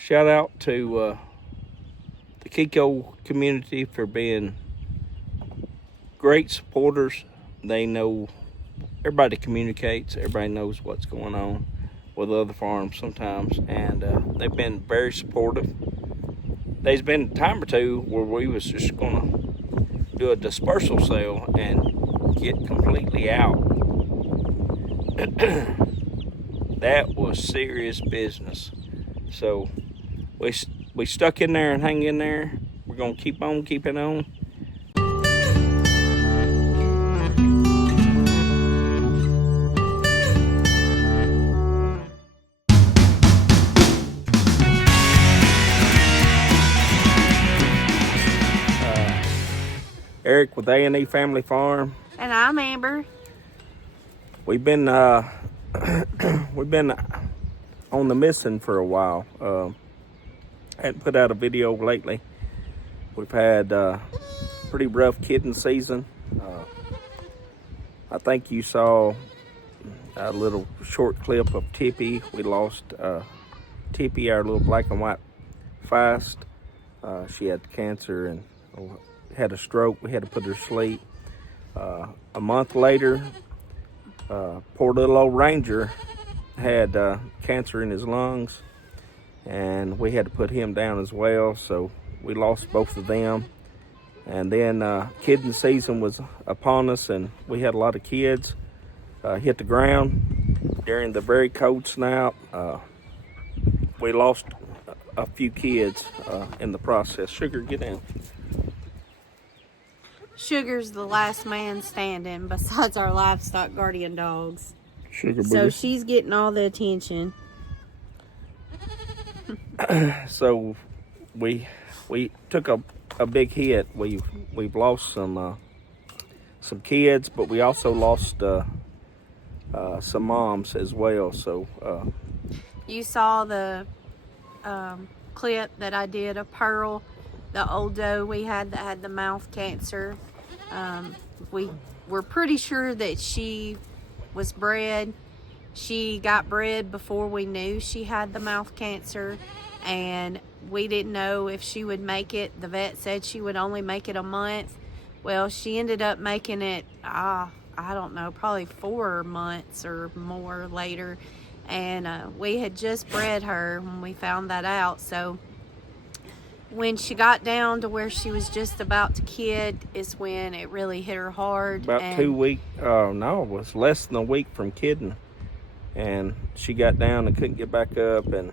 shout out to the Kiko community for being great supporters. They know, everybody communicates, everybody knows what's going on with other farms sometimes, and they've been very supportive. There's been a time or two where we was just gonna do a dispersal sale and get completely out. That was serious business. So we stuck in there and hang in there. We're gonna keep on keeping on. Eric with A&E Family Farm. And I'm Amber. We've been we've been on the missing for a while. Hadn't put out a video lately. We've had pretty rough kidding season. I think you saw a little short clip of Tippy. We lost Tippy, our little black and white fast. She had cancer and had a stroke. We had to put her to sleep. A month later, poor little old Ranger had cancer in his lungs, and we had to put him down as well. So we lost both of them. And then kidding season was upon us, and we had a lot of kids hit the ground during the very cold snap. We lost a few kids in the process. Sugar, get in. Sugar's the last man standing besides our livestock guardian dogs. Sugar, so she's getting all the attention. So we took a big hit. We've lost some kids, but we also lost some moms as well. So you saw the clip that I did of Pearl, the old doe we had that had the mouth cancer. We were pretty sure that she was bred. She got bred before we knew she had the mouth cancer, and we didn't know if she would make it. The vet said she would only make it a month. Well, she ended up making it, I don't know, probably 4 months or more later. And we had just bred her when we found that out. So when she got down to where she was just about to kid is when it really hit her hard. About 2 weeks, no, it was less than a week from kidding. And she got down and couldn't get back up. And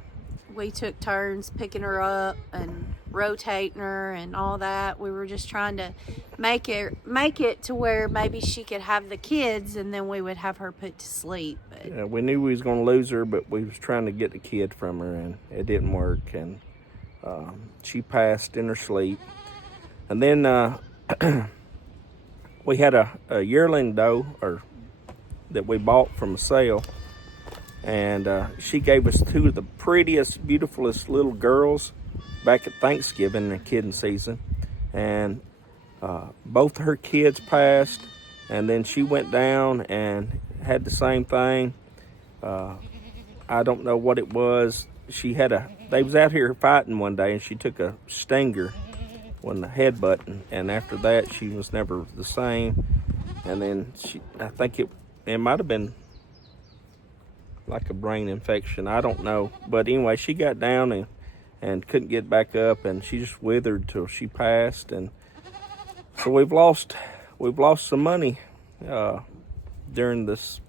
we took turns picking her up and rotating her and all that. We were just trying to make it to where maybe she could have the kids, and then we would have her put to sleep. But yeah, we knew we was going to lose her, but we was trying to get the kid from her, and it didn't work. And she passed in her sleep. And then we had a yearling doe that we bought from a sale, and she gave us 2 of the prettiest, beautifulest little girls back at Thanksgiving and kidding season. And both her kids passed, and then she went down and had the same thing. I don't know what it was. They was out here fighting one day, and she took a stinger on the headbutt, and after that she was never the same. And then I think it might have been like a brain infection, I don't know. But anyway, she got down and couldn't get back up, and she just withered till she passed. And so we've lost some money during this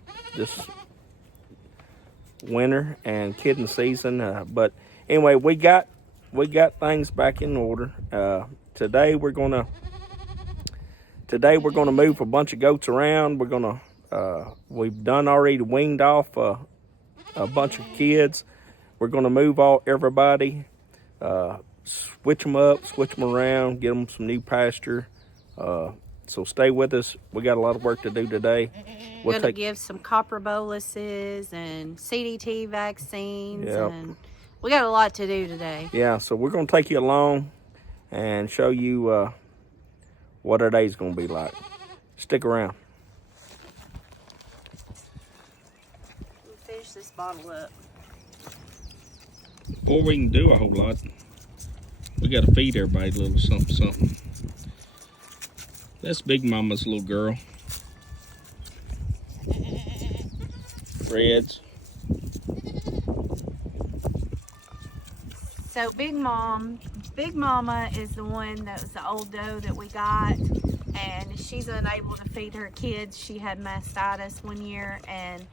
winter and kidding season. But anyway, we got things back in order. Today we're gonna move a bunch of goats around. We've done already weaned off a bunch of kids. We're gonna move everybody, switch them up, switch them around, get them some new pasture. So stay with us. We got a lot of work to do today. We're going to give some copper boluses and CDT vaccines. Yep. And we got a lot to do today. Yeah, so we're going to take you along and show you what our day's going to be like. Stick around. We'll finish this bottle up. before we can do a whole lot, we got to feed everybody a little something, something. That's Big Mama's little girl. Reds. So Big Mama is the one that was the old doe that we got, and she's unable to feed her kids. She had mastitis one year, and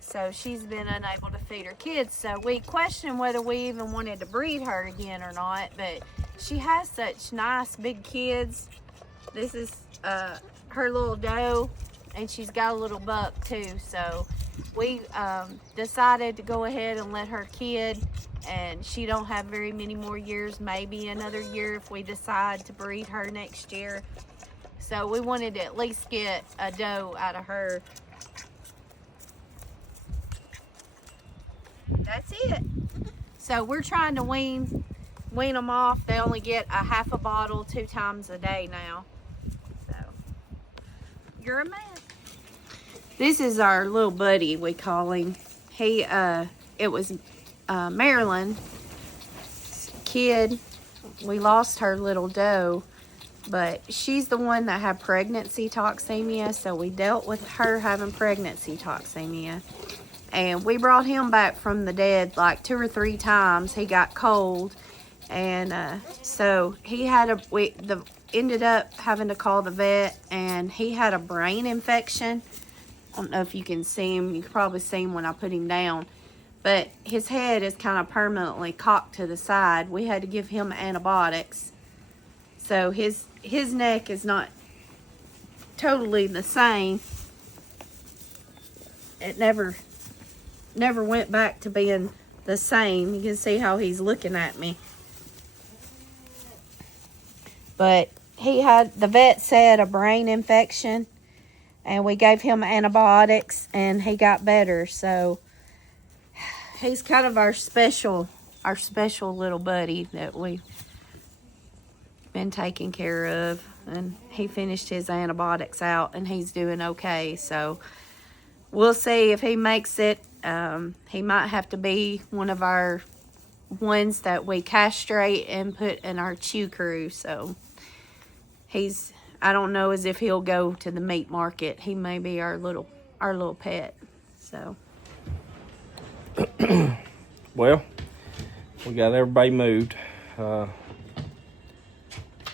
so she's been unable to feed her kids. So we questioned whether we even wanted to breed her again or not, but she has such nice big kids. This is her little doe, and she's got a little buck too. So we decided to go ahead and let her kid, and she don't have very many more years, maybe another year if we decide to breed her next year. So we wanted to at least get a doe out of her. That's it. So we're trying to wean them off. They only get a half a bottle 2 times a day now. So you're a man. This is our little buddy, we call him. It was Marilyn's kid. We lost her little doe, but she's the one that had pregnancy toxemia, so we dealt with her having pregnancy toxemia. And we brought him back from the dead like 2 or 3 times. He got cold, and so he had ended up having to call the vet, and he had a brain infection. I don't know if you can see him. You can probably see him when I put him down. But his head is kind of permanently cocked to the side. We had to give him antibiotics. So his neck is not totally the same. It never went back to being the same. You can see how he's looking at me. But the vet said a brain infection, and we gave him antibiotics, and he got better. So he's kind of our special little buddy that we've been taking care of. And he finished his antibiotics out, and he's doing okay. So we'll see if he makes it. He might have to be one of our ones that we castrate and put in our chew crew. So I don't know as if he'll go to the meat market. He may be our little pet. So Well, we got everybody moved.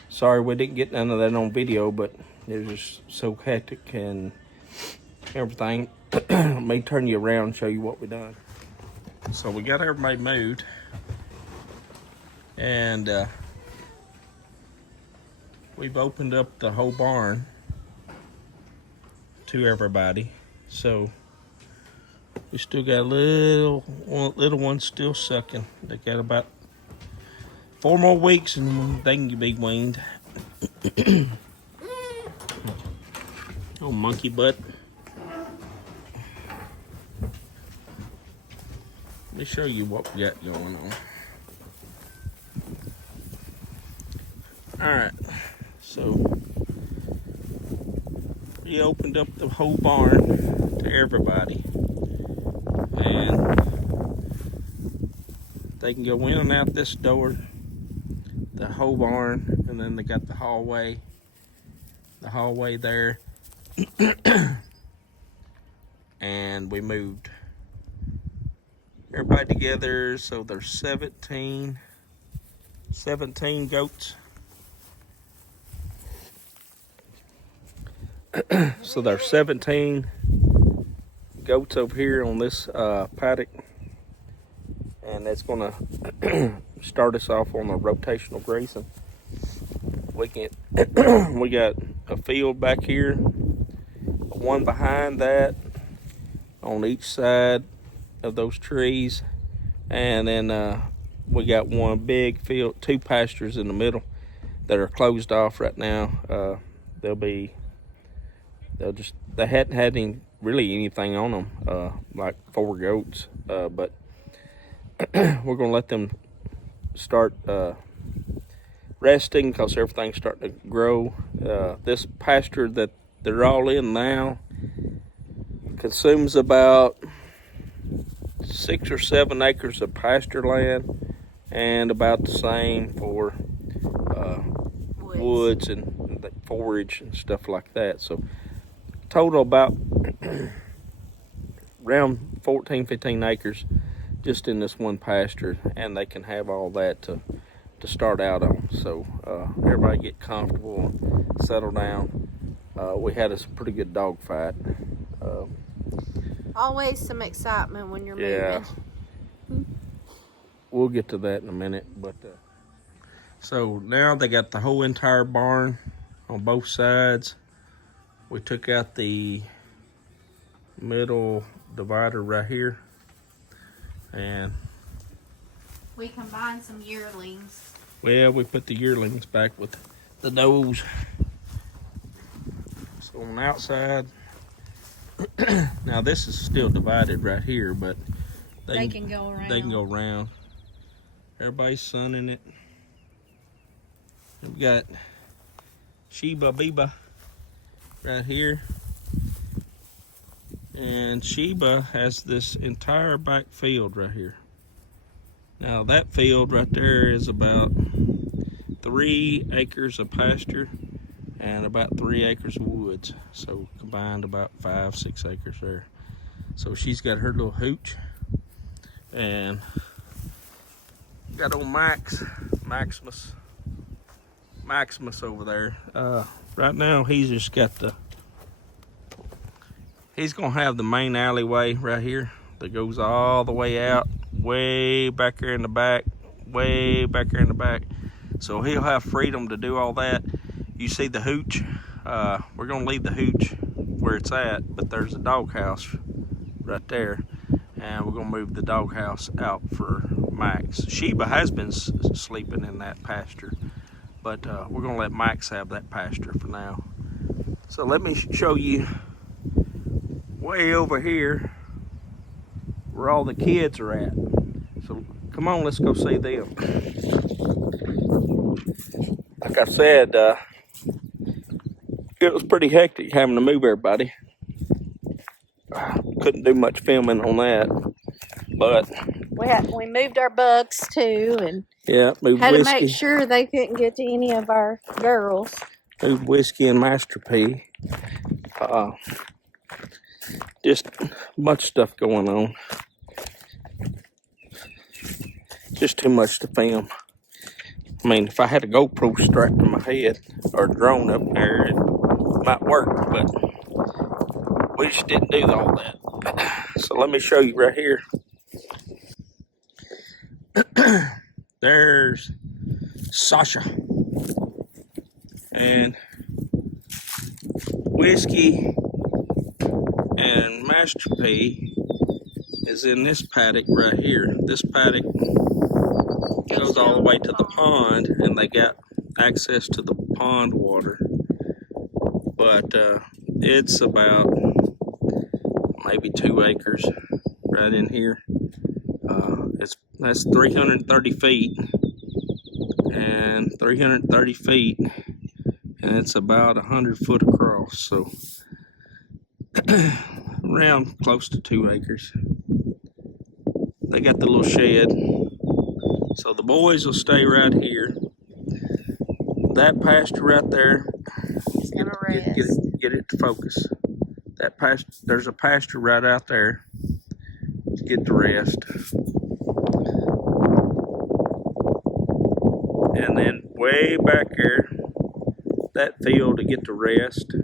Sorry we didn't get none of that on video, but it was just so hectic and everything. Let me turn you around and show you what we done. So we got everybody moved, and we've opened up the whole barn to everybody. So we still got little ones still sucking. They got about 4 more weeks and they can be weaned. Oh, monkey butt. Let me show you what we got going on. Alright, so we opened up the whole barn to everybody. And they can go in and out this door, the whole barn, and then they got the hallway there. And we moved everybody together, so there's 17 goats. So there's 17 goats over here on this paddock, and that's gonna start us off on the rotational grazing. We got a field back here, one behind that on each side of those trees, and then we got one big field, 2 pastures in the middle that are closed off right now. They hadn't had anything on them, like 4 goats, but we're gonna let them start resting because everything's starting to grow. This pasture that they're all in now consumes about 6 or 7 acres of pasture land, and about the same for woods and forage and stuff like that. So total about around 14-15 acres just in this one pasture, and they can have all that to start out on. So everybody get comfortable and settle down. We had a pretty good dog fight. Always some excitement when you're Yeah. moving. We'll get to that in a minute. But so now they got the whole entire barn on both sides. We took out the middle divider right here, and We combined some yearlings. well, we put the yearlings back with the does. So on the outside, now this is still divided right here, but They can go around. They can go around. Everybody's sunning it. We've got Sheba Biba right here. And Sheba has this entire back field right here. Now that field right there is about 3 acres of pasture and about 3 acres of woods. So combined about 5-6 acres there. So she's got her little hooch. And got old Maximus over there. Right now he's just got he's gonna have the main alleyway right here that goes all the way out, way back there in the back, So he'll have freedom to do all that. You see the hooch? We're gonna leave the hooch where it's at, but there's a doghouse right there, and we're gonna move the doghouse out for Max. Sheba has been sleeping in that pasture, but we're gonna let Max have that pasture for now. So let me show you way over here where all the kids are at. So come on, let's go see them. Like I said, it was pretty hectic having to move everybody. Couldn't do much filming on that, but We moved our bucks too, and yeah, moved had Whiskey. to make sure they couldn't get to any of our girls. Moved Whiskey and Master P. Just a bunch of stuff going on. Just too much to film. I mean, if I had a GoPro strapped to my head or a drone up there, it might work, but we just didn't do all that. So let me show you right here. There's Sasha and Whiskey and Master P is in this paddock right here. This paddock goes all the way to the pond, and they got access to the pond water. But it's about maybe 2 acres right in here. That's 330 feet, and 330 feet, and it's about 100 foot across. So around close to 2 acres. They got the little shed. So the boys will stay right here. That pasture right there, get it to focus. That pasture, there's a pasture right out there to get the rest. And then way back there, that field to get the rest.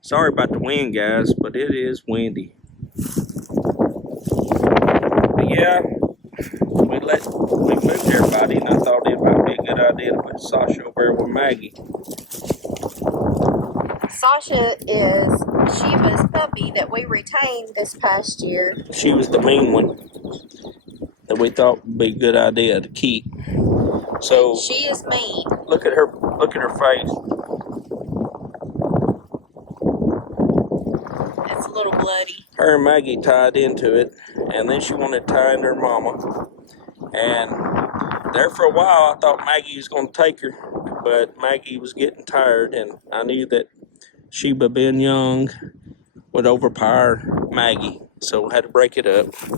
Sorry about the wind, guys, but it is windy. But yeah, we moved everybody, and I thought it might be a good idea to put Sasha over there with Maggie. Sasha is Sheba's puppy that we retained this past year. She was the mean one that we thought would be a good idea to keep. So She is mean. look at her face. It's a little bloody. Her and Maggie tied into it, and then she wanted to tie into her mama. And there for a while, I thought Maggie was going to take her, but Maggie was getting tired, and I knew that Sheba being young would overpower Maggie, so we had to break it up. So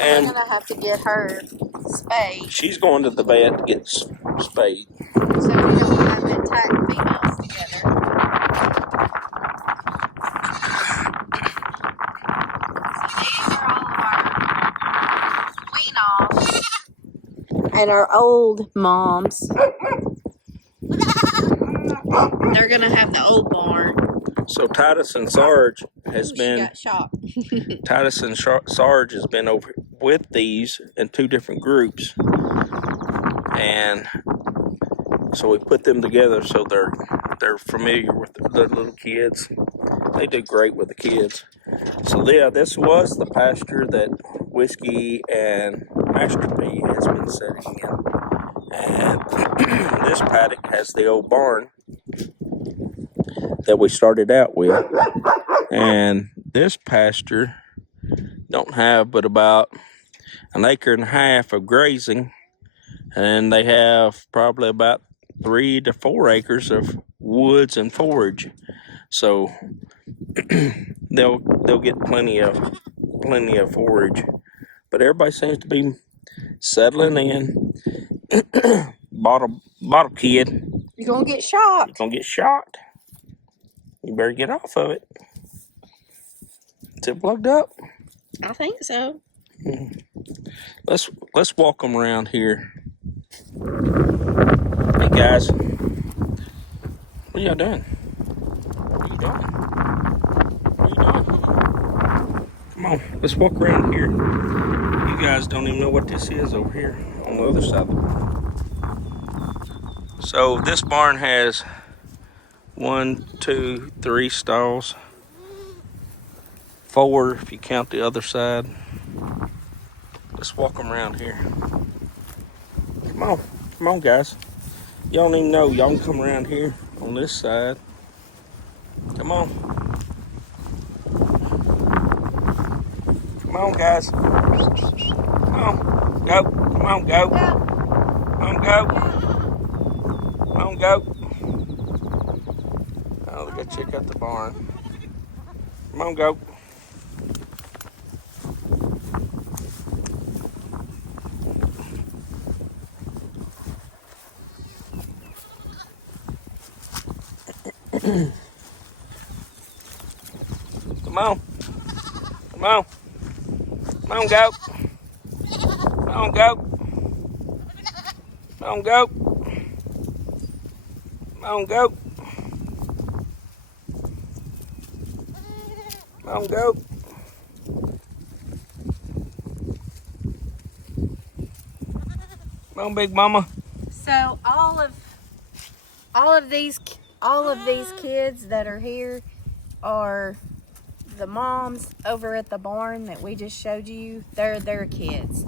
And we're gonna have to get her spayed. she's going to the vet to get spayed. So we don't have the tight females together. So these are all of our wean-offs and our old moms. They're gonna have the old barn. So Titus and Sarge has She got shot. Titus and Sarge has been over with these in 2 different groups, and so we put them together so they're familiar with the little kids. They do great with the kids. So yeah, this was the pasture that Whiskey and Master P has been sitting in, and this paddock has the old barn that we started out with, and this pasture don't have but about 1.5 acres of grazing, and they have probably about 3 to 4 acres of woods and forage. So they'll get plenty of forage. But everybody seems to be settling in. Bottle kid. You're gonna get shot. You're gonna get shot. You better get off of it. Is it plugged up? I think so. Let's walk them around here. Hey guys, what are y'all doing? What are you doing? What are you doing? Come on, let's walk around here. You guys don't even know what this is over here on the other side of the barn. So this barn has 1, 2, 3 stalls. 4 if you count the other side. Let's walk them around here. Come on guys. Y'all don't even know, y'all can come around here on this side. Come on. Come on guys. Come on, go. Come on, go. Come on, go. Come on, go. Oh, we gotta check out the barn. Come on, go. Come on. Come on. Come on, go. Come on, go. Come on, go. Come on, go. Come on, go. Come on, big mama. So all of these kids that are here are the moms over at the barn that we just showed you. They're their kids.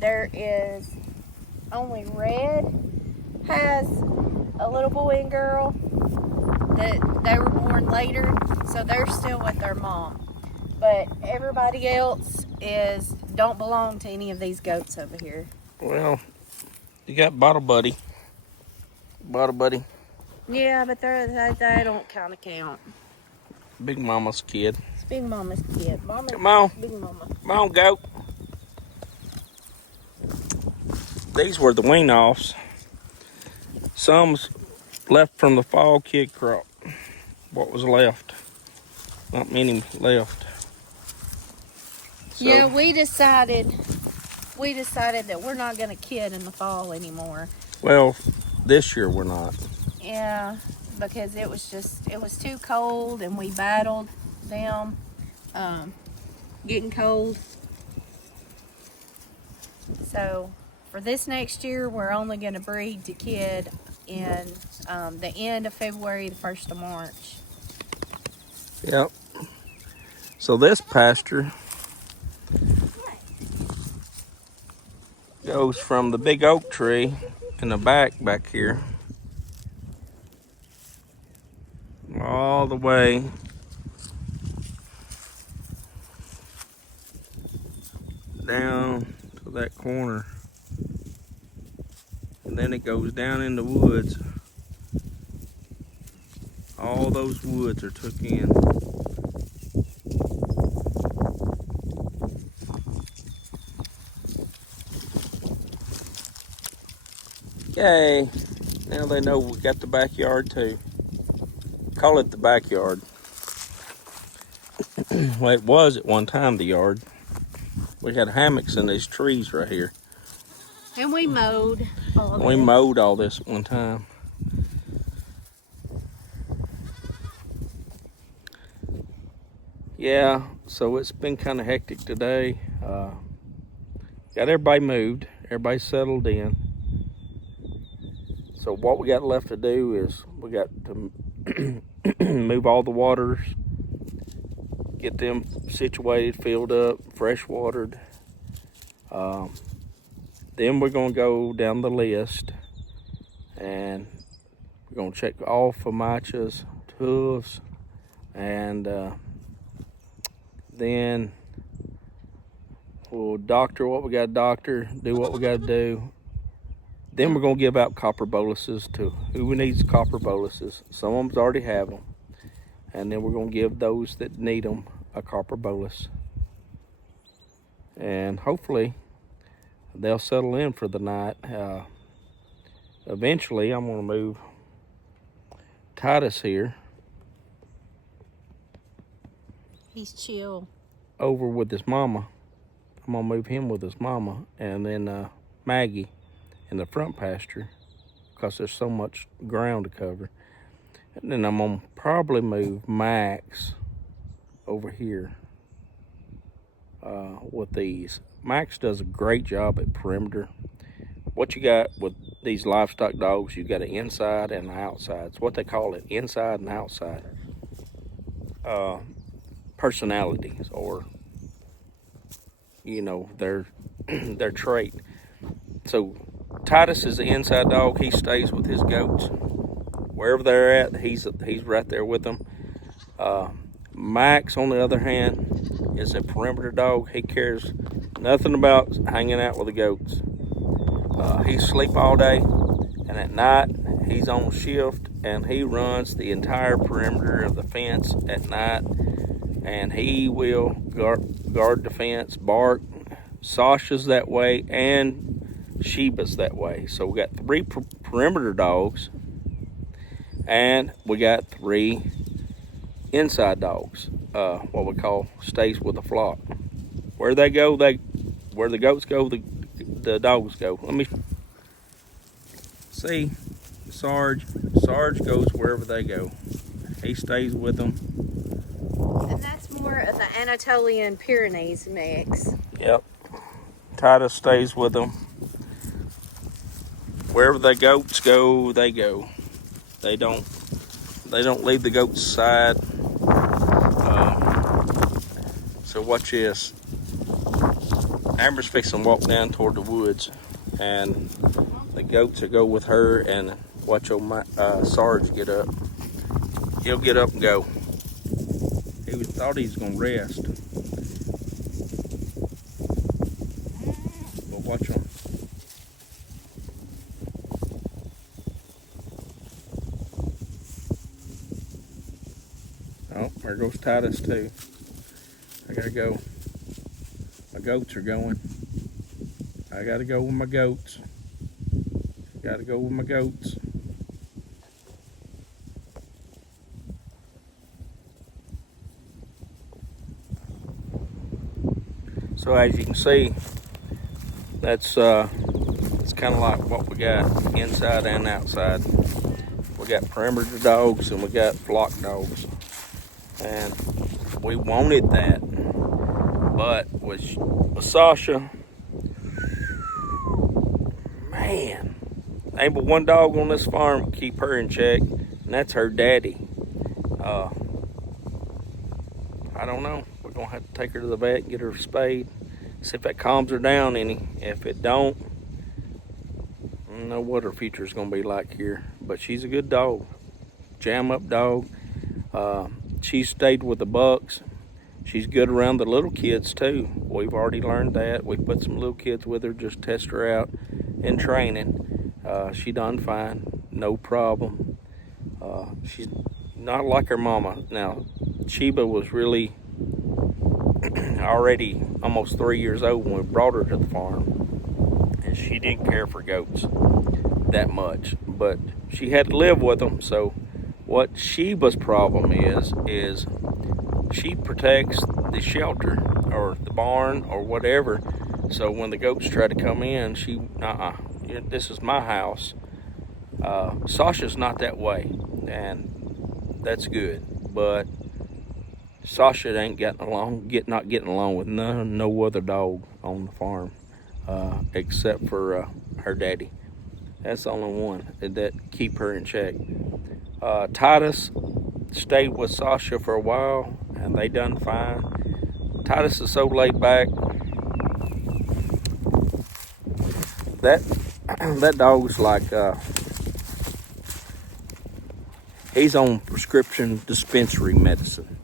There is only Red has a little boy and girl that they were born later, so they're still with their mom. But everybody else don't belong to any of these goats over here. Well, you got Bottle Buddy. Yeah, but they don't kind of count. Big mama's kid. It's Big Mama's kid. Come on. Big Mama. Come on, goat. These were the wean-offs. Some's left from the fall kid crop. What was left? Not many left. So, Yeah, we decided that we're not going to kid in the fall anymore. well, this year we're not. Yeah, because it was too cold, and we battled them getting cold. So for this next year, we're only going to breed to kid in the end of February, the 1st of March. Yep. So this pasture goes from the big oak tree in the back here all the way down to that corner, and then it goes down in the woods. All those woods are took in. Yay! Now they know we got the backyard too. Call it the backyard. Well, it was at one time the yard. We had hammocks in these trees right here. And we mowed all We mowed all this at one time. Yeah, so it's been kind of hectic today. Got everybody moved. Everybody settled in. So what we got left to do is we got to move all the waters, get them situated, filled up, fresh watered. Then we're gonna go down the list and we're gonna check all Famacha's hooves, and then we'll doctor what we got to doctor, do what we got to do. Then we're gonna give out copper boluses to who needs copper boluses. Some of them already have them, and then we're gonna give those that need them a copper bolus, and hopefully they'll settle in for the night. Eventually I'm gonna move Titus here He's chill. over with his mama. I'm gonna move him with his mama, and then Maggie in the front pasture because there's so much ground to cover. And then I'm gonna probably move Max over here with these. Max does a great job at perimeter. What you got with these livestock dogs, you got an inside and an outside. It's what they call it, inside and outside personalities, or their their trait. So Titus is the inside dog. He stays with his goats wherever they're at. He's right there with them. Max, on the other hand, is a perimeter dog. He cares nothing about hanging out with the goats. He sleep all day, and at night he's on shift, and he runs the entire perimeter of the fence at night, and he will guard the fence, bark. Sasha's that way, and Sheba's that way. So we got 3 perimeter dogs, and we got 3 inside dogs. What we call stays with the flock. Where they go, where the goats go, the dogs go. Let me see. Sarge goes wherever they go. He stays with them. And that's more of the Anatolian Pyrenees mix. Yep. Titus stays with them. Wherever the goats go, they go. They don't leave the goats' side. So watch this. Amber's fixing to walk down toward the woods, and the goats will go with her, and watch old Sarge get up. He'll get up and go. He thought he was gonna rest. But watch him. Oh, there goes Titus too. I gotta go. My goats are going. I gotta go with my goats. Gotta go with my goats. So as you can see, that's it's kind of like what we got inside and outside. We got perimeter dogs and we got flock dogs, and we wanted that, but with Sasha, man, ain't but one dog on this farm to keep her in check, and that's her daddy. I don't know. We're gonna have to take her to the vet and get her spayed. See if that calms her down any. If it don't, I don't know what her future is gonna be like here. But she's a good dog, jam up dog. She stayed with the bucks. She's good around the little kids too. We've already learned that. We put some little kids with her, just test her out in training. She done fine, no problem. She's not like her mama. Now, Sheba was really already almost 3 years old when we brought her to the farm, and she didn't care for goats. that much, but she had to live with them. So what Sheba's problem is she protects the shelter or the barn or whatever. So when the goats try to come in, she, this is my house. Sasha's not that way, and that's good. But Sasha ain't not getting along with no other dog on the farm, except for her daddy. That's the only one that keep her in check. Titus stayed with Sasha for a while, and they done fine. Titus is so laid back. That dog's like, he's on prescription dispensary medicine.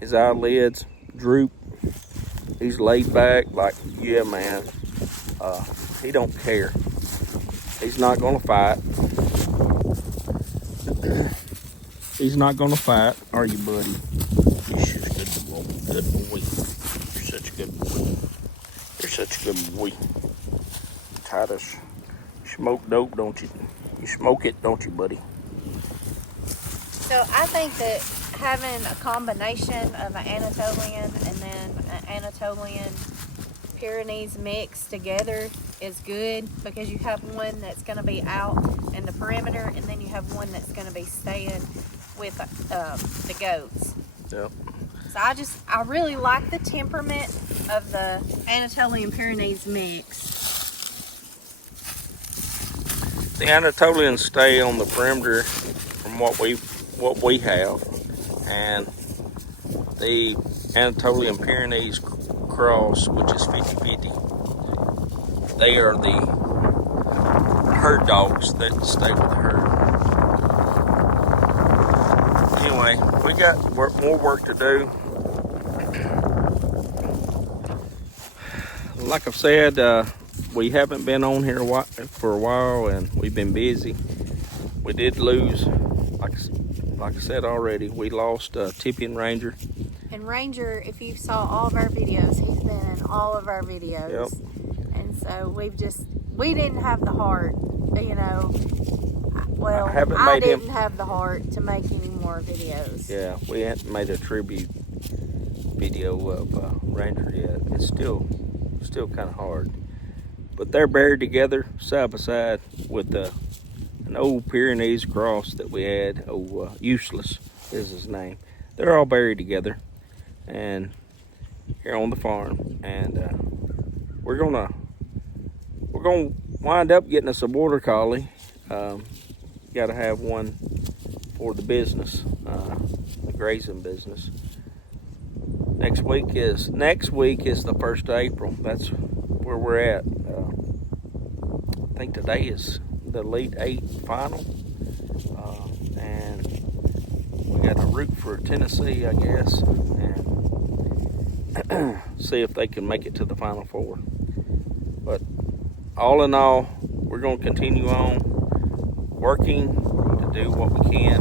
His eyelids droop. He's laid back like, yeah, man. He don't care. He's not gonna fight. He's not gonna fight, are you, buddy? You're such a good boy. You're such a good boy. You're such a good boy. Titus, you smoke dope, don't you? You smoke it, don't you, buddy? So I think that having a combination of an Anatolian and then an Anatolian Pyrenees mixed together is good, because you have one that's going to be out in the perimeter, and then you have one that's going to be staying with the goats. Yep. So I really like the temperament of the Anatolian Pyrenees mix. The Anatolians stay on the perimeter from what we have, and the Anatolian Pyrenees cross, which is 50-50, they are the herd dogs that stay with the herd. Anyway, we got more work to do. Like I've said, we haven't been on here for a while, and we've been busy. We did lose, like I said already, we lost Tippy and Ranger. And Ranger, if you saw all of our videos, he's been in all of our videos. Yep. And so we didn't have the heart, you know. Well, I didn't have the heart to make any more videos. Yeah, we hadn't made a tribute video of Ranger yet. It's still kind of hard. But they're buried together, side by side, with an old Pyrenees cross that we had. Useless is his name. They're all buried together, and here on the farm. And we're gonna wind up getting us a border collie. Got to have one for the business, the grazing business. Next week is the 1st of April. That's where we're at. I think today is the Elite 8 final, and we got to root for Tennessee, I guess, and see if they can make it to the Final Four. But all in all, we're going to continue on working to do what we can.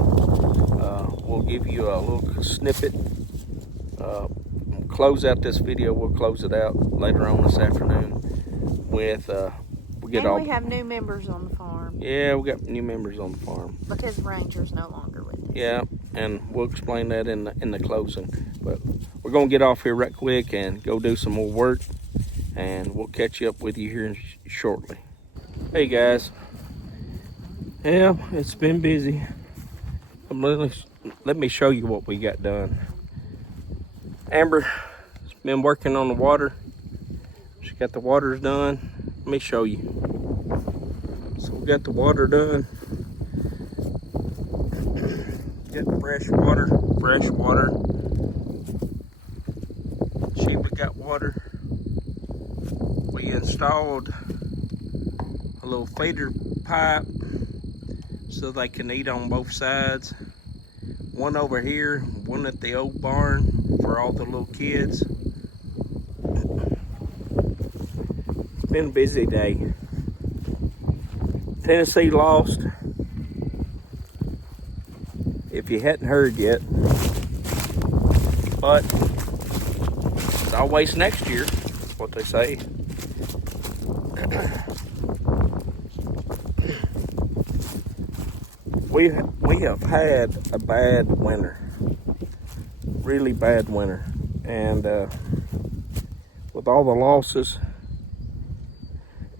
We'll give you a little snippet. Close out this video. We'll close it out later on this afternoon with we have new members on the farm. Yeah, we got new members on the farm because Ranger's no longer with us. Yeah, and we'll explain that in the closing. But we're gonna get off here right quick and go do some more work, and we'll catch up with you here shortly. Hey guys. Yeah, it's been busy. Let me show you what we got done. Amber's been working on the water. She got the waters done. Let me show you. So we got the water done. Got the fresh water. Sheba got water. We installed a little feeder pipe so they can eat on both sides. One over here, one at the old barn for all the little kids. It's been a busy day. Tennessee lost. If you hadn't heard yet. But it's always next year, what they say. we have had a bad winter, really bad winter, and with all the losses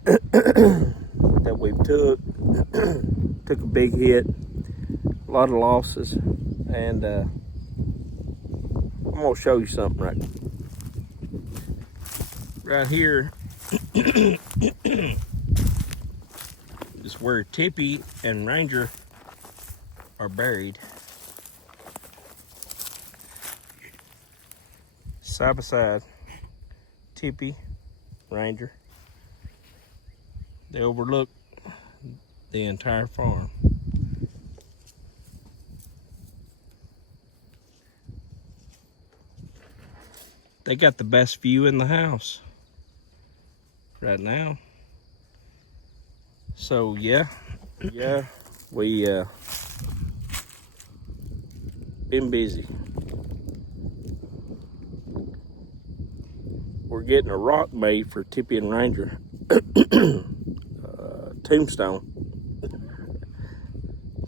that we've took a big hit, a lot of losses, and I'm gonna show you something right here. Is where Tippy and Ranger are buried, side by side. Tippy, Ranger. They overlook the entire farm. They got the best view in the house right now. So yeah, we been busy. We're getting a rock made for Tippy and Ranger. Tombstone.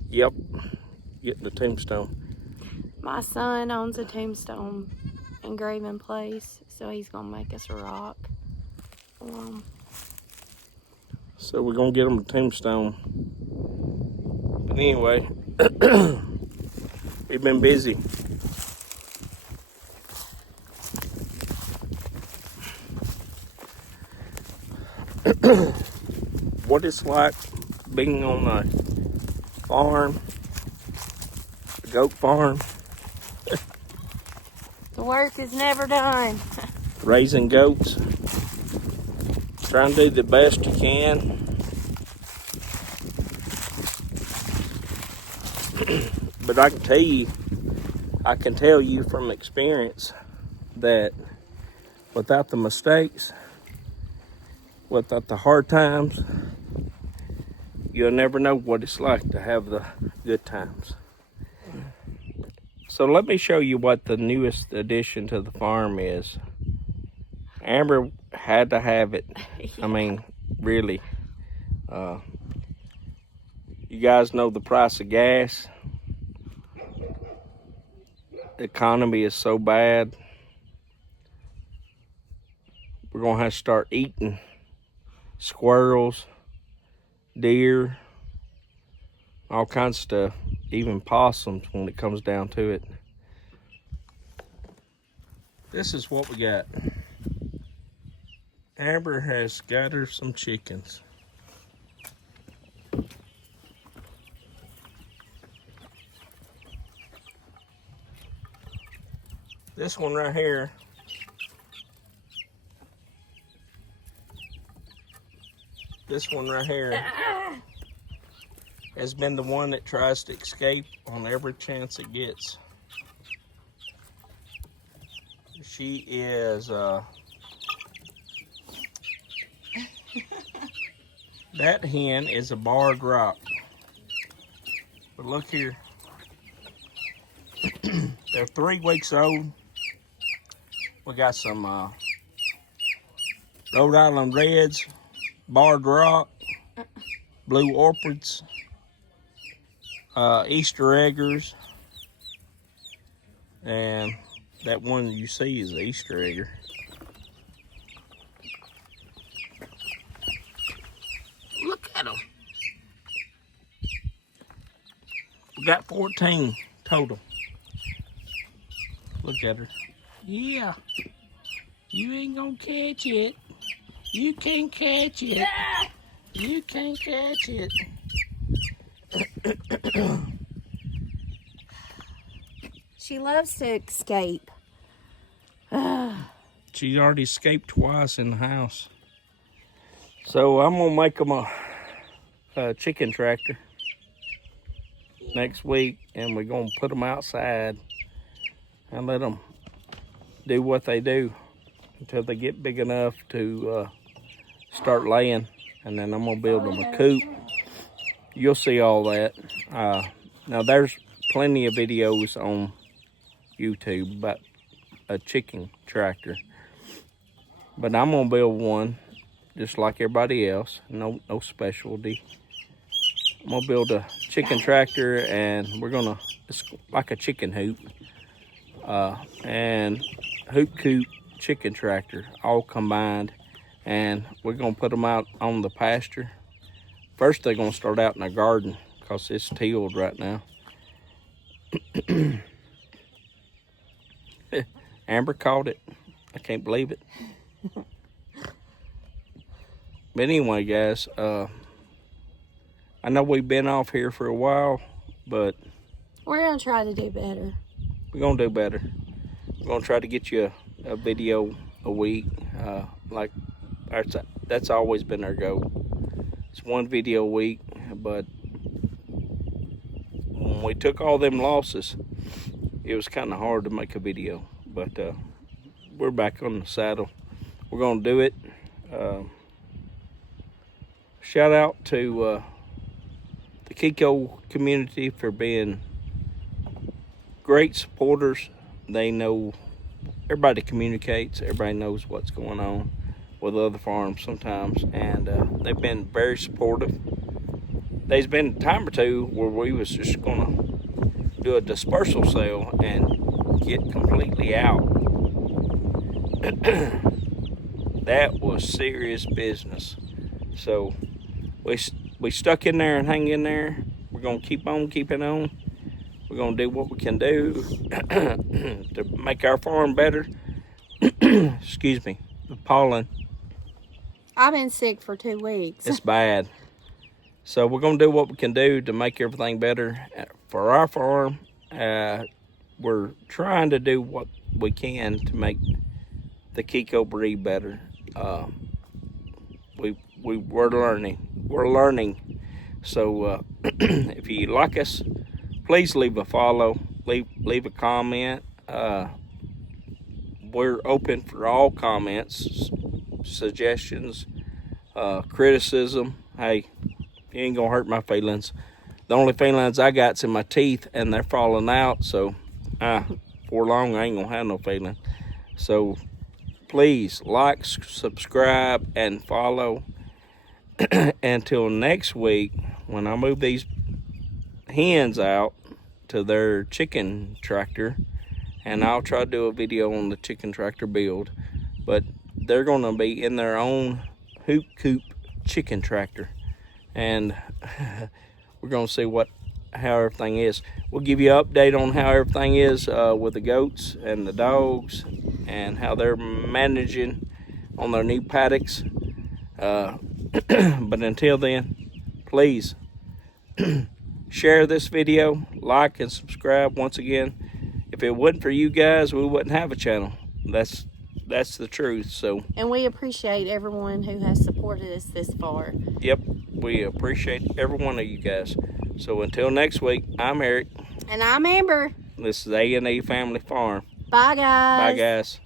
Yep, getting the tombstone. My son owns a tombstone engraving place, so he's gonna make us a rock. So we're gonna get them a tombstone. But anyway, we've been busy. What it's like being on a farm, a goat farm. The work is never done. Raising goats, trying to do the best you can. But I can tell you from experience that without the mistakes, without the hard times, you'll never know what it's like to have the good times. So let me show you what the newest addition to the farm is. Amber had to have it. Yeah. I mean, really. You guys know the price of gas. The economy is so bad. We're gonna have to start eating squirrels, deer, all kinds of stuff, even possums when it comes down to it. This is what we got. Amber has got her some chickens. This one right here has been the one that tries to escape on every chance it gets. She is that hen is a barred rock. But look here. They're 3 weeks old. We got some Rhode Island Reds, barred rock, blue orchids, Easter eggers, and that one you see is the Easter egger. Look at them. We got 14 total. Look at her. Yeah. You ain't gonna catch it. You can't catch it. You can't catch it. She loves to escape. She's already escaped twice in the house. So I'm gonna make them a chicken tractor next week, and we're gonna put them outside and let them do what they do until they get big enough to start laying, and then I'm gonna build them a coop. You'll see all that. Now there's plenty of videos on YouTube about a chicken tractor, but I'm gonna build one just like everybody else. No specialty. I'm gonna build a chicken tractor, and it's like a chicken hoop, and hoop coop chicken tractor all combined, and we're gonna put them out on the pasture. First, they're gonna start out in the garden because it's tilled right now. Amber caught it. I can't believe it. But anyway, guys, I know we've been off here for a while, but we're gonna try to do better. We're gonna do better. We're gonna try to get you a video a week. Like that's always been our goal. It's one video a week, but when we took all them losses, it was kind of hard to make a video. But we're back on the saddle. We're gonna do it. Shout out to the Kiko community for being great supporters. They know, everybody communicates, everybody knows what's going on with other farms sometimes, and they've been very supportive. There's been a time or two where we was just gonna do a dispersal sale and get completely out. That was serious business. So we stuck in there and hang in there. We're gonna keep on keeping on. We're gonna do what we can do to make our farm better. Excuse me, the pollen. I've been sick for 2 weeks. It's bad. So we're gonna do what we can do to make everything better for our farm. We're trying to do what we can to make the Kiko breed better. We're learning. So if you like us, please leave a follow, leave a comment. We're open for all comments, suggestions, criticism. Hey, you ain't gonna hurt my feelings. The only feelings I got's in my teeth, and they're falling out. So for long, I ain't gonna have no feeling. So please like, subscribe, and follow. Until next week, when I move these hens out to their chicken tractor, and I'll try to do a video on the chicken tractor build, but they're gonna be in their own hoop coop chicken tractor, and we're gonna see how everything is. We'll give you an update on how everything is with the goats and the dogs, and how they're managing on their new paddocks. But until then, please share this video, like and subscribe. Once again, if it wasn't for you guys, we wouldn't have a channel. That's the truth. So, and we appreciate everyone who has supported us this far. Yep, we appreciate every one of you guys. So until next week, I'm Eric. And I'm Amber. This is A&E Family Farm. Bye, guys. Bye, guys.